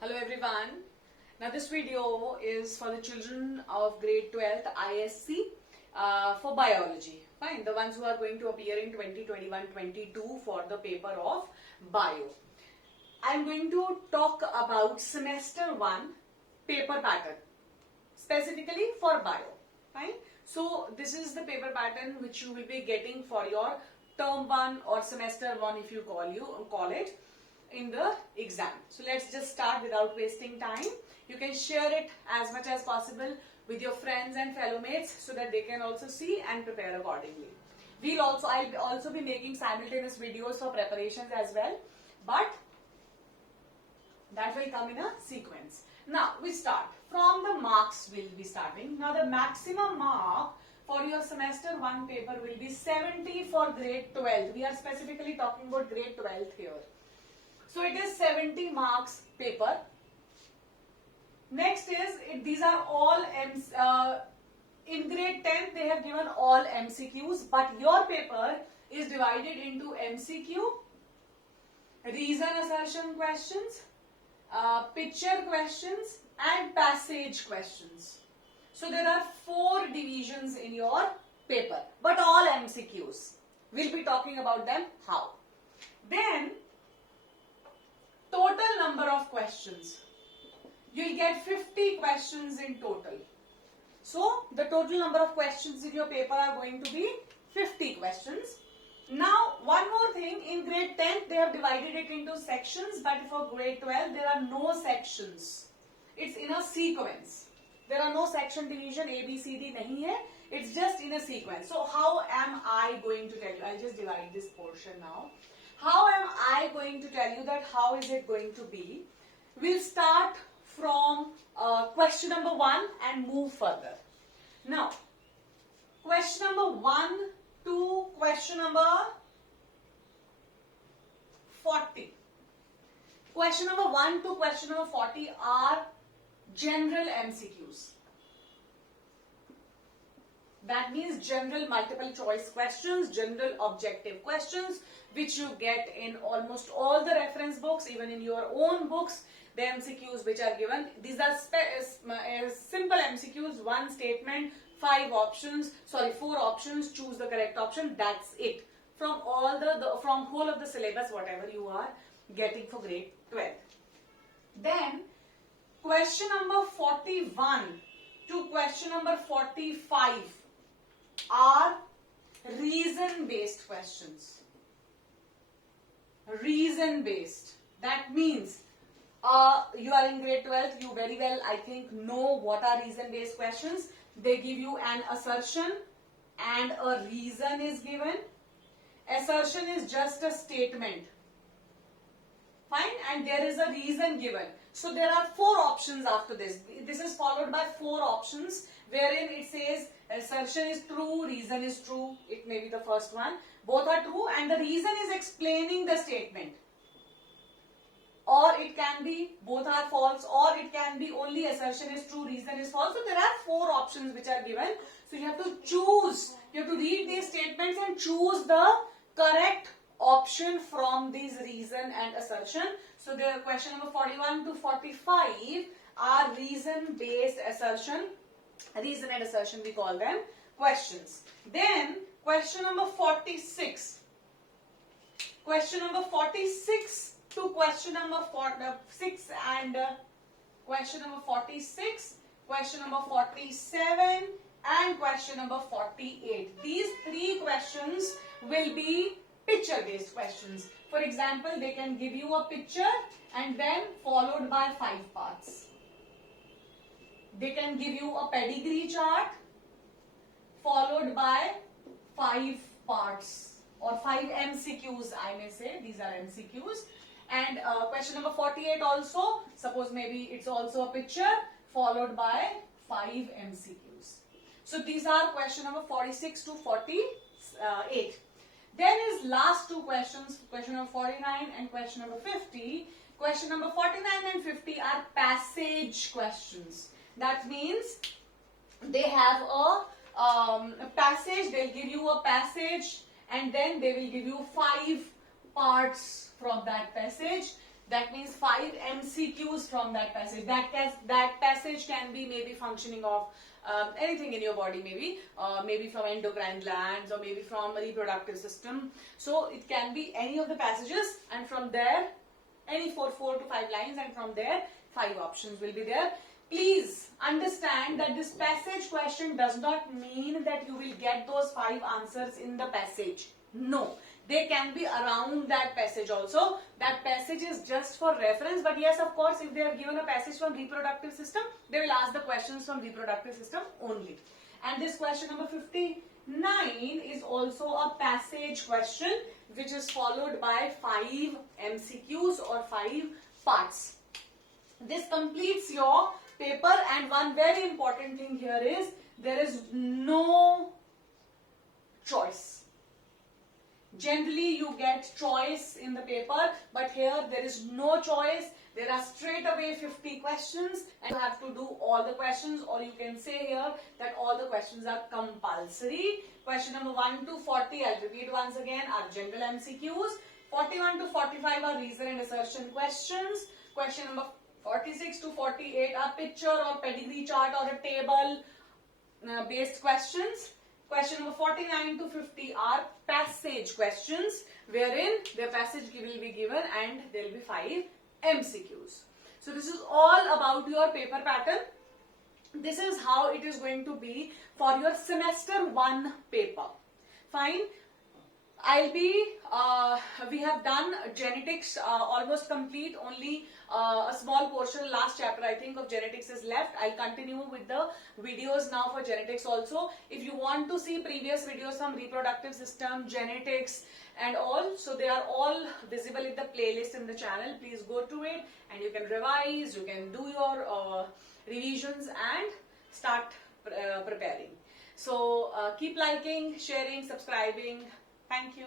Hello everyone. Now this video is for the children of grade 12th ISC for biology. Fine, the ones who are going to appear in 2021-22 for the paper of bio. I am going to talk about semester 1 paper pattern specifically for bio. Fine. So this is the paper pattern which you will be getting for your term 1 or semester 1 if you call it in the exam. So let's just start without wasting time. You can share it as much as possible with your friends and fellow mates so that they can also see and prepare accordingly. I'll also be making simultaneous videos for preparations as well, but that will come in a sequence. Now we start from the marks. We'll be starting. Now the maximum mark for your semester 1 paper will be 70 for grade 12. We are specifically talking about grade 12 here. So it is 70 marks paper. Next is, these are all, in grade 10 they have given all MCQs, but your paper is divided into MCQ, reason assertion questions, picture questions and passage questions. So there are 4 divisions in your paper, but all MCQs. We'll be talking about them how. Then total number of questions. You will get 50 questions in total. So the total number of questions in your paper are going to be 50 questions. Now one more thing, in grade 10 they have divided it into sections, but for grade 12 there are no sections. It's in a sequence. There are no section division, A, B, C, D nahi hai. It's just in a sequence. So how am I going to tell you? I'll just divide this portion now. How am I going to tell you that how is it going to be? We'll start from question number 1 and move further. Now, question number 1 to question number 40. Question number 1 to question number 40 are general MCQs. That means general multiple choice questions, general objective questions, which you get in almost all the reference books, even in your own books, the MCQs which are given. These are simple MCQs, one statement, 4 options, choose the correct option, that's it. From all from whole of the syllabus, whatever you are getting for grade 12. Then, question number 41 to question number 45 are reason-based questions. Reason-based. That means you are in grade 12, you very well, I think, know what are reason-based questions. They give you an assertion and a reason is given. Assertion is just a statement. Fine, and there is a reason given. So there are 4 options after this. This is followed by 4 options wherein it says assertion is true, reason is true. It may be the first one. Both are true and the reason is explaining the statement. Or it can be both are false, or it can be only assertion is true, reason is false. So there are 4 options which are given. So you have to choose. You have to read these statements and choose the correct option from these reason and assertion. So the question number 41 to 45 are reason-based assertion. Reason and assertion we call them questions. Then question number 46. Question number 46 to question number 46 and question number 46, question number 47 and question number 48. These 3 questions will be picture-based questions. For example, they can give you a picture and then followed by 5 parts. They can give you a pedigree chart followed by 5 parts or 5 MCQs, I may say. These are MCQs. And question number 48 also, suppose maybe it's also a picture followed by 5 MCQs. So these are question number 46 to 48. Then is last 2 questions, question number 49 and question number 50. Question number 49 and 50 are passage questions. That means they have a passage, they'll give you a passage and then they will give you 5 parts from that passage. That means 5 MCQs from that passage. That passage can be maybe functioning of anything in your body, maybe from endocrine glands or maybe from reproductive system. So it can be any of the passages, and from there any 4 to 5 lines, and from there 5 options will be there. Please understand that this passage question does not mean that you will get those 5 answers in the passage. No, they can be around that passage also. That passage is just for reference, but yes, of course, if they have given a passage from reproductive system, they will ask the questions from reproductive system only. And this question number 59 is also a passage question, which is followed by 5 MCQs or 5 parts. This completes your paper, and one very important thing here is there is no choice. Generally you get choice in the paper, but here there is no choice. There are straight away 50 questions and you have to do all the questions, or you can say here that all the questions are compulsory. Question number 1 to 40, I'll repeat once again, are general MCQs. 41 to 45 are reason and assertion questions. Question number 46 to 48 are picture or pedigree chart or a table based questions. Question number 49 to 50 are passage questions, wherein their passage will be given and there will be 5 MCQs. So this is all about your paper pattern. This is how it is going to be for your semester 1 paper. Fine. We have done genetics almost complete, only a small portion, last chapter I think of genetics is left. I'll continue with the videos now for genetics also. If you want to see previous videos from reproductive system, genetics and all, so they are all visible in the playlist in the channel. Please go to it and you can revise, you can do your revisions and start preparing. So keep liking, sharing, subscribing. Thank you.